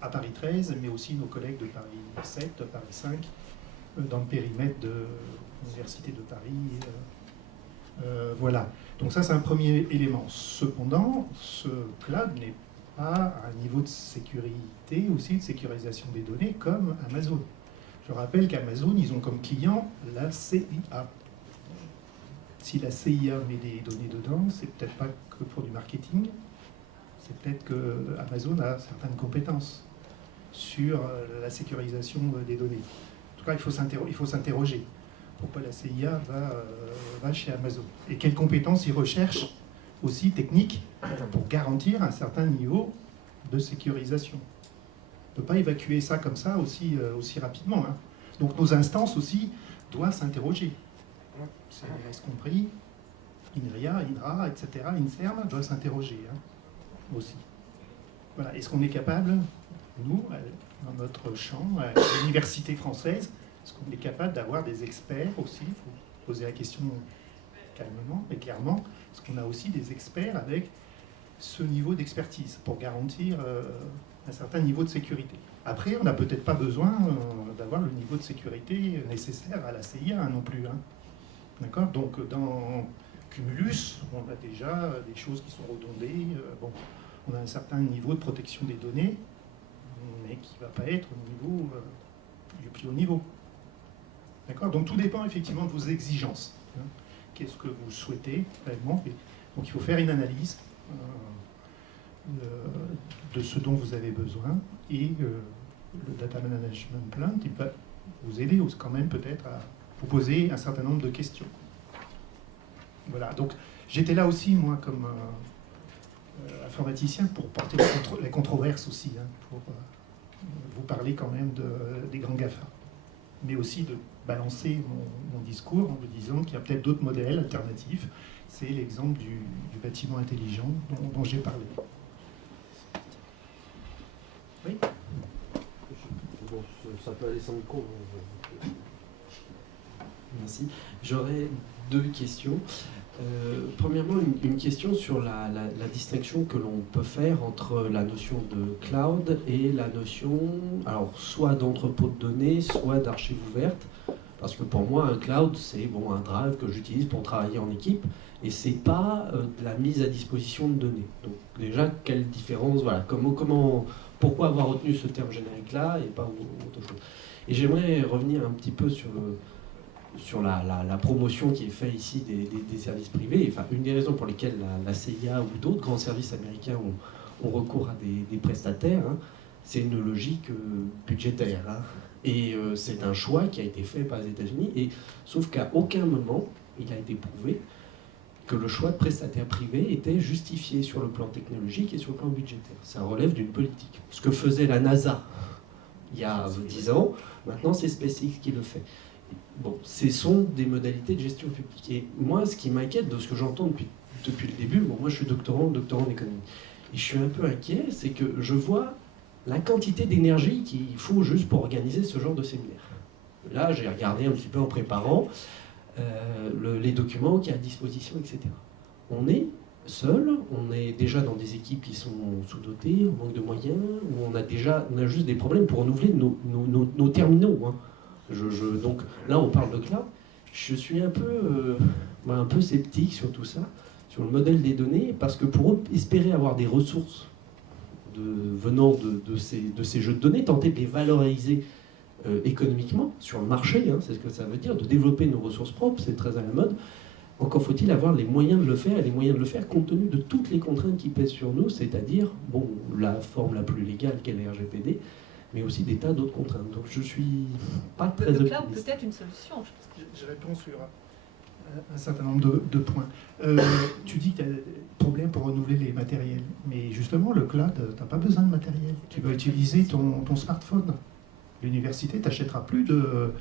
à Paris 13, mais aussi nos collègues de Paris 7, de Paris 5, dans le périmètre de l'Université de Paris. Voilà. Donc ça, c'est un premier élément. Cependant, ce cloud n'est pas à un niveau de sécurité, aussi de sécurisation des données, comme Amazon. Je rappelle qu'Amazon, ils ont comme client la CIA. Si la CIA met des données dedans, c'est peut-être pas que pour du marketing, c'est peut-être que Amazon a certaines compétences sur la sécurisation des données. En tout cas, il faut s'interroger. pourquoi la CIA va chez Amazon. Et quelles compétences ils recherchent aussi techniques pour garantir un certain niveau de sécurisation. On ne peut pas évacuer ça comme ça aussi rapidement. Hein. Donc nos instances aussi doivent s'interroger. Est-ce compris, INRIA, INRA, etc., INSERM doivent s'interroger aussi. Voilà. Est-ce qu'on est capable, nous, dans notre champ, à l'université française, est-ce qu'on est capable d'avoir des experts aussi? Il faut poser la question calmement et clairement. Est-ce qu'on a aussi des experts avec ce niveau d'expertise pour garantir un certain niveau de sécurité? Après, on n'a peut-être pas besoin d'avoir le niveau de sécurité nécessaire à la CIA non plus. Hein. D'accord? Donc, dans Cumulus, on a déjà des choses qui sont redondées. On a un certain niveau de protection des données, mais qui ne va pas être au niveau du plus haut niveau. D'accord? Donc, tout dépend effectivement de vos exigences. Hein. Qu'est-ce que vous souhaitez réellement? Donc, il faut faire une analyse de ce dont vous avez besoin, et le Data Management Plan, il va vous aider quand même peut-être à vous poser un certain nombre de questions. Voilà, donc j'étais là aussi, moi, comme informaticien, pour porter les controverses aussi, hein, pour vous parler quand même des grands GAFA, mais aussi de balancer mon discours en vous disant qu'il y a peut-être d'autres modèles alternatifs. C'est l'exemple du bâtiment intelligent dont j'ai parlé. Oui. Bon, ça peut aller sans micro. Merci. J'aurais deux questions. Premièrement, une question sur la distinction que l'on peut faire entre la notion de cloud et la notion, alors, soit d'entrepôt de données, soit d'archives ouvertes. Parce que pour moi, un cloud, c'est un drive que j'utilise pour travailler en équipe, et c'est pas de la mise à disposition de données. Donc déjà, quelle différence, voilà, pourquoi avoir retenu ce terme générique-là et pas autre chose. Et j'aimerais revenir un petit peu sur la promotion qui est faite ici des services privés. Enfin, une des raisons pour lesquelles la CIA ou d'autres grands services américains ont recours à des prestataires, hein, c'est une logique budgétaire. Hein. Et c'est un choix qui a été fait par les États-Unis, sauf qu'à aucun moment il a été prouvé que le choix de prestataires privés était justifié sur le plan technologique et sur le plan budgétaire. Ça relève d'une politique. Ce que faisait la NASA il y a 10 ans, maintenant c'est SpaceX qui le fait. Bon, ce sont des modalités de gestion publique. Et moi, ce qui m'inquiète de ce que j'entends depuis le début, moi je suis doctorant en économie, et je suis un peu inquiet, c'est que je vois la quantité d'énergie qu'il faut juste pour organiser ce genre de séminaire. Là, j'ai regardé un petit peu en préparant les documents qu'il y a à disposition, etc. On est seul, on est déjà dans des équipes qui sont sous-dotées, on manque de moyens, où on a juste des problèmes pour renouveler nos terminaux. Hein. Donc là, on parle de cloud. Je suis un peu sceptique sur tout ça, sur le modèle des données, parce que pour espérer avoir des ressources venant de ces jeux de données, tenter de les valoriser économiquement sur le marché, hein, c'est ce que ça veut dire, de développer nos ressources propres, c'est très à la mode. Encore faut-il avoir les moyens de le faire, et les moyens de le faire compte tenu de toutes les contraintes qui pèsent sur nous, c'est-à-dire la forme la plus légale qu'est la RGPD, mais aussi des tas d'autres contraintes. Donc je suis pas très optimiste. Le cloud peut être une solution. Je réponds sur un certain nombre de points. Tu dis que tu as des problèmes pour renouveler les matériels, mais justement le cloud, tu n'as pas besoin de matériel. Tu vas utiliser ton smartphone. L'université t'achètera plus de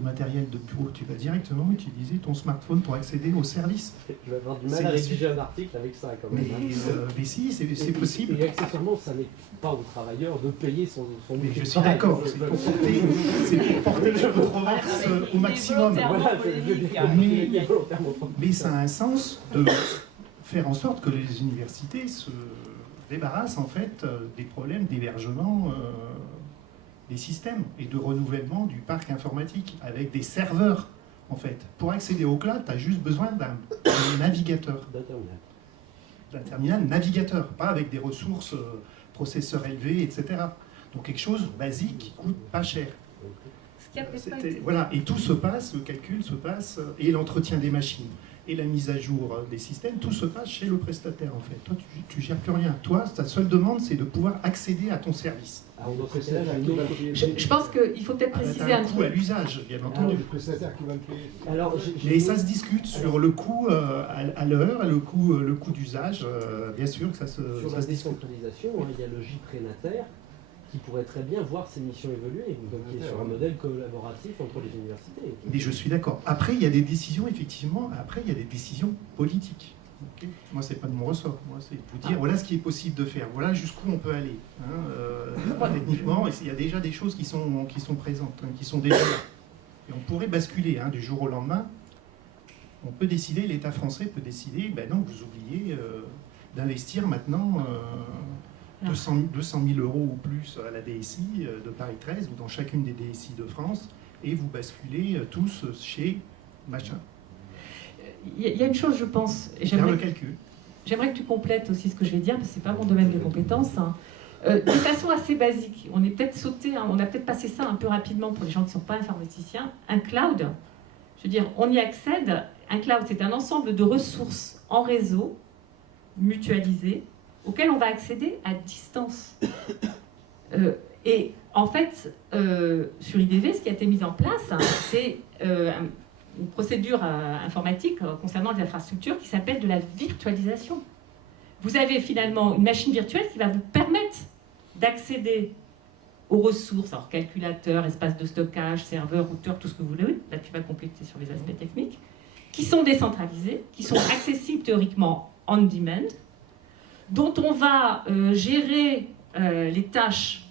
matériel de bureau. Tu vas directement utiliser ton smartphone pour accéder aux services. Je vais avoir du mal à rédiger un article avec ça quand même. Mais si, c'est possible. Et accessoirement, ça n'est pas au travailleur de payer son mais je suis d'accord, c'est pour porter le controverse au maximum. Mais ça a un sens de faire en sorte que les universités se débarrassent en fait des problèmes d'hébergement des systèmes et de renouvellement du parc informatique avec des serveurs en fait. Pour accéder au cloud, tu as juste besoin d'un navigateur. D'un terminal navigateur, pas avec des ressources processeurs élevés, etc. Donc quelque chose basique qui coûte pas cher. Ce qui a peut-être pas été... Voilà, et tout se passe, le calcul se passe, et l'entretien des machines. et la mise à jour des systèmes, tout se passe chez le prestataire en fait. Toi, tu gères plus rien. Toi, ta seule demande, c'est de pouvoir accéder à ton service. Alors, dans ce cas-là, j'ai une autre- Je pense qu'il faut peut-être Ah, préciser t'as un un coût truc. à l'usage, bien Ah, entendu. le prestataire qui va le payer. Alors, Mais ça se discute sur le coût à l'heure, le coût d'usage. Bien sûr que ça sur ça la se discute. décentralisation, hein, il y a le JPRENATER qui pourrait très bien voir ses missions évoluer, donc qui est sur un modèle collaboratif entre les universités. Mais je suis d'accord. Après, il y a des décisions, effectivement, après, il y a des décisions politiques. Ok. Moi, c'est pas de mon ressort. Moi, c'est de vous dire, voilà ce qui est possible de faire. Voilà jusqu'où on peut aller. Techniquement, il y a déjà des choses qui sont présentes, hein, qui sont déjà là. Et on pourrait basculer du jour au lendemain. On peut décider, l'État français peut décider, ben non, vous oubliez d'investir maintenant 200 000 euros ou plus à la DSI de Paris 13 ou dans chacune des DSI de France, et vous basculez tous chez machin. Il y a une chose, je pense, et Faire le j'aimerais calcul. j'aimerais que tu complètes aussi ce que je vais dire, parce que ce n'est pas mon domaine de compétence. Hein. De façon assez basique, on est peut-être sauté, on a peut-être passé ça un peu rapidement pour les gens qui ne sont pas informaticiens. Un cloud, je veux dire, on y accède. Un cloud, c'est un ensemble de ressources en réseau, mutualisées, auxquelles on va accéder à distance. Et en fait, sur IDV, ce qui a été mis en place, hein, c'est une procédure informatique concernant les infrastructures qui s'appelle de la virtualisation. Vous avez finalement une machine virtuelle qui va vous permettre d'accéder aux ressources, alors calculateur, espace de stockage, serveur, routeur, tout ce que vous voulez. Là, tu vas compléter sur les aspects techniques, qui sont décentralisés, qui sont accessibles théoriquement on demand, dont on va gérer les tâches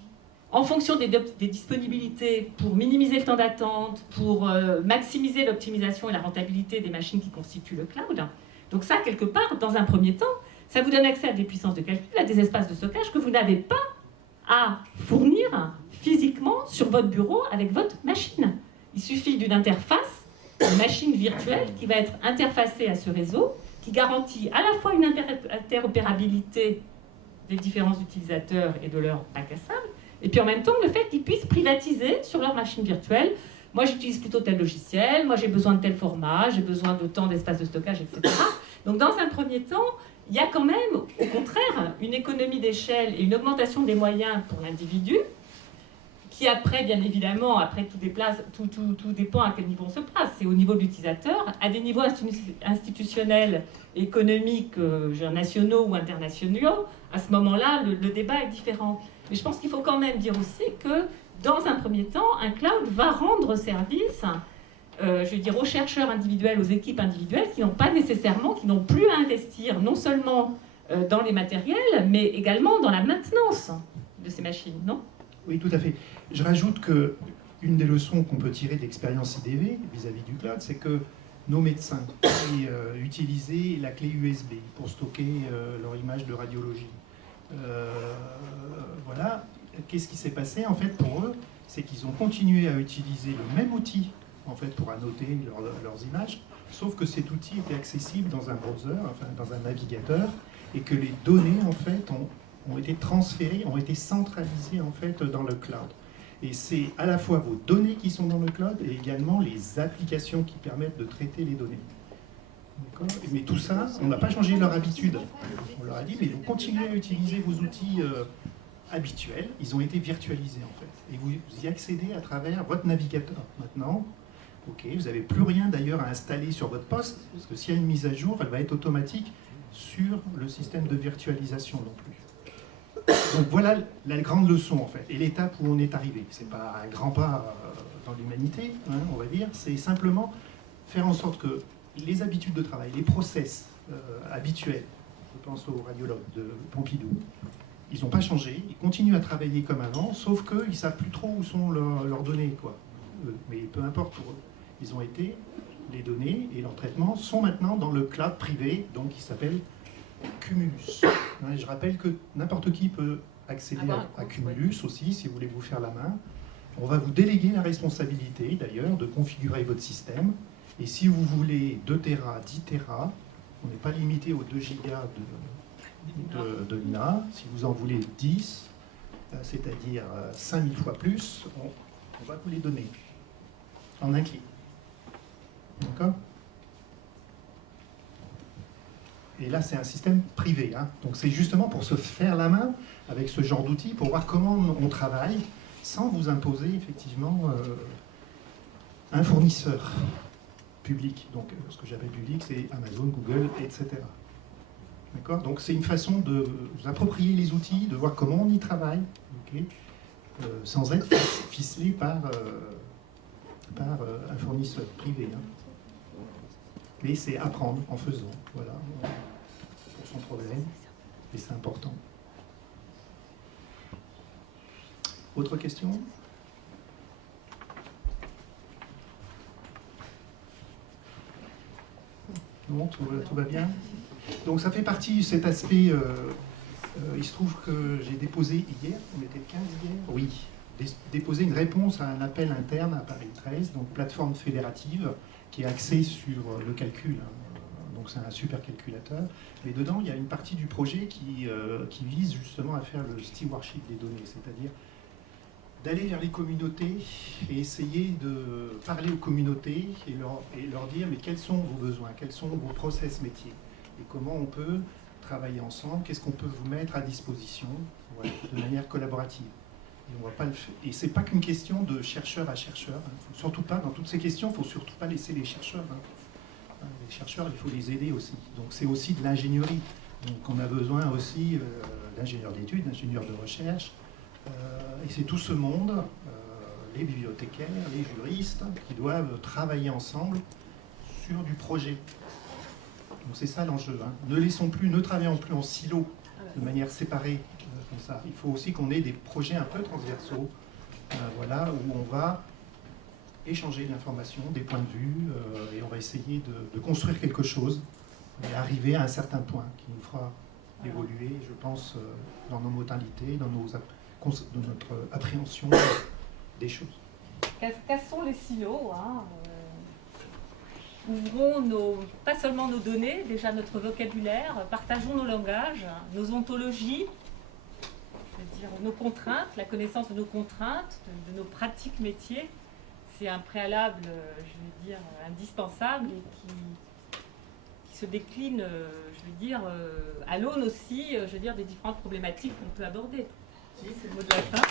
en fonction des disponibilités pour minimiser le temps d'attente, pour maximiser l'optimisation et la rentabilité des machines qui constituent le cloud. Donc ça, quelque part, dans un premier temps, ça vous donne accès à des puissances de calcul, à des espaces de stockage que vous n'avez pas à fournir physiquement sur votre bureau avec votre machine. Il suffit d'une interface, une machine virtuelle qui va être interfacée à ce réseau, qui garantit à la fois une interopérabilité des différents utilisateurs et de leur bac à sable, et puis en même temps le fait qu'ils puissent privatiser sur leur machine virtuelle. Moi j'utilise plutôt tel logiciel, moi j'ai besoin de tel format, j'ai besoin de tant d'espace de stockage, etc. Donc dans un premier temps, il y a quand même, au contraire, une économie d'échelle et une augmentation des moyens pour l'individu, qui après, bien évidemment, après tout dépend à quel niveau on se place. C'est au niveau de l'utilisateur, à des niveaux institutionnels, économiques, nationaux ou internationaux. À ce moment-là, le débat est différent. Mais je pense qu'il faut quand même dire aussi que, dans un premier temps, un cloud va rendre service, je veux dire, aux chercheurs individuels, aux équipes individuelles qui n'ont pas nécessairement, qui n'ont plus à investir non seulement dans les matériels, mais également dans la maintenance de ces machines, non ? Oui, tout à fait. Je rajoute que une des leçons qu'on peut tirer de l'expérience IDV vis-à-vis du cloud, c'est que nos médecins qui utilisaient la clé USB pour stocker leur image de radiologie. Voilà, qu'est-ce qui s'est passé en fait pour eux? C'est qu'ils ont continué à utiliser le même outil en fait pour annoter leurs images, sauf que cet outil était accessible dans un browser, enfin dans un navigateur, et que les données en fait ont été transférées, ont été centralisées en fait dans le cloud. Et c'est à la fois vos données qui sont dans le cloud et également les applications qui permettent de traiter les données. Mais tout ça, on n'a pas changé leur habitude. On leur a dit, mais vous continuez à utiliser vos outils habituels, ils ont été virtualisés en fait. Et vous y accédez à travers votre navigateur. Maintenant, ok, vous n'avez plus rien d'ailleurs à installer sur votre poste, parce que s'il y a une mise à jour, elle va être automatique sur le système de virtualisation non plus. Donc voilà la grande leçon en fait, et l'étape où on est arrivé. C'est pas un grand pas dans l'humanité, hein, on va dire, c'est simplement faire en sorte que les habitudes de travail, les process habituels, je pense aux radiologues de Pompidou, ils n'ont pas changé, ils continuent à travailler comme avant, sauf qu'ils ne savent plus trop où sont leurs données, quoi. Mais peu importe pour eux. Ils ont été, les données et leur traitement sont maintenant dans le cloud privé, donc qui s'appelle Cumulus. Je rappelle que n'importe qui peut accéder à Cumulus aussi, si vous voulez vous faire la main. On va vous déléguer la responsabilité, d'ailleurs, de configurer votre système. Et si vous voulez 2 Tera, 10 Tera, on n'est pas limité aux 2 gigas de NA. Si vous en voulez 10, c'est-à-dire 5000 fois plus, on va vous les donner en un clic. D'accord ? Et là, c'est un système privé. Hein. Donc c'est justement pour se faire la main avec ce genre d'outils, pour voir comment on travaille, sans vous imposer effectivement un fournisseur public. Donc ce que j'appelle public, c'est Amazon, Google, etc. D'accord ? Donc c'est une façon de vous approprier les outils, de voir comment on y travaille, okay, sans être ficelé par un fournisseur privé. Hein. Mais c'est apprendre en faisant, voilà, pour son problème, et c'est important. Autre question ? Non, tout va bien. Donc ça fait partie de cet aspect, il se trouve que j'ai déposé hier, on était le 15 hier ? Oui, déposé une réponse à un appel interne à Paris 13, donc plateforme fédérative, qui est axée sur le calcul. Donc c'est un supercalculateur. Mais dedans, il y a une partie du projet qui vise justement à faire le stewardship des données, c'est-à-dire d'aller vers les communautés et essayer de parler aux communautés et leur dire mais quels sont vos besoins, quels sont vos process métiers et comment on peut travailler ensemble, qu'est-ce qu'on peut vous mettre à disposition, voilà, de manière collaborative. Et on va pas le faire. Et c'est pas qu'une question de chercheur à chercheur. Hein. Faut surtout pas, dans toutes ces questions, il ne faut surtout pas laisser les chercheurs. Hein. Les chercheurs, il faut les aider aussi. Donc c'est aussi de l'ingénierie. Donc on a besoin aussi d'ingénieurs d'études, d'ingénieurs de recherche. Et c'est tout ce monde, les bibliothécaires, les juristes, qui doivent travailler ensemble sur du projet. Donc c'est ça l'enjeu. Hein. Ne travaillons plus en silo, de manière séparée. Comme ça. Il faut aussi qu'on ait des projets un peu transversaux, voilà, où on va échanger de l'information, des points de vue, et on va essayer de construire quelque chose et arriver à un certain point qui nous fera évoluer, je pense, dans nos modalités, dans notre appréhension des choses. Cassons les silos, hein. Ouvrons pas seulement nos données, déjà notre vocabulaire, partageons nos langages, nos ontologies, je veux dire, nos contraintes, la connaissance de nos contraintes, de nos pratiques métiers. C'est un préalable, je veux dire, indispensable et qui se décline, je veux dire, à l'aune aussi, je veux dire, des différentes problématiques qu'on peut aborder. C'est le mot de la fin.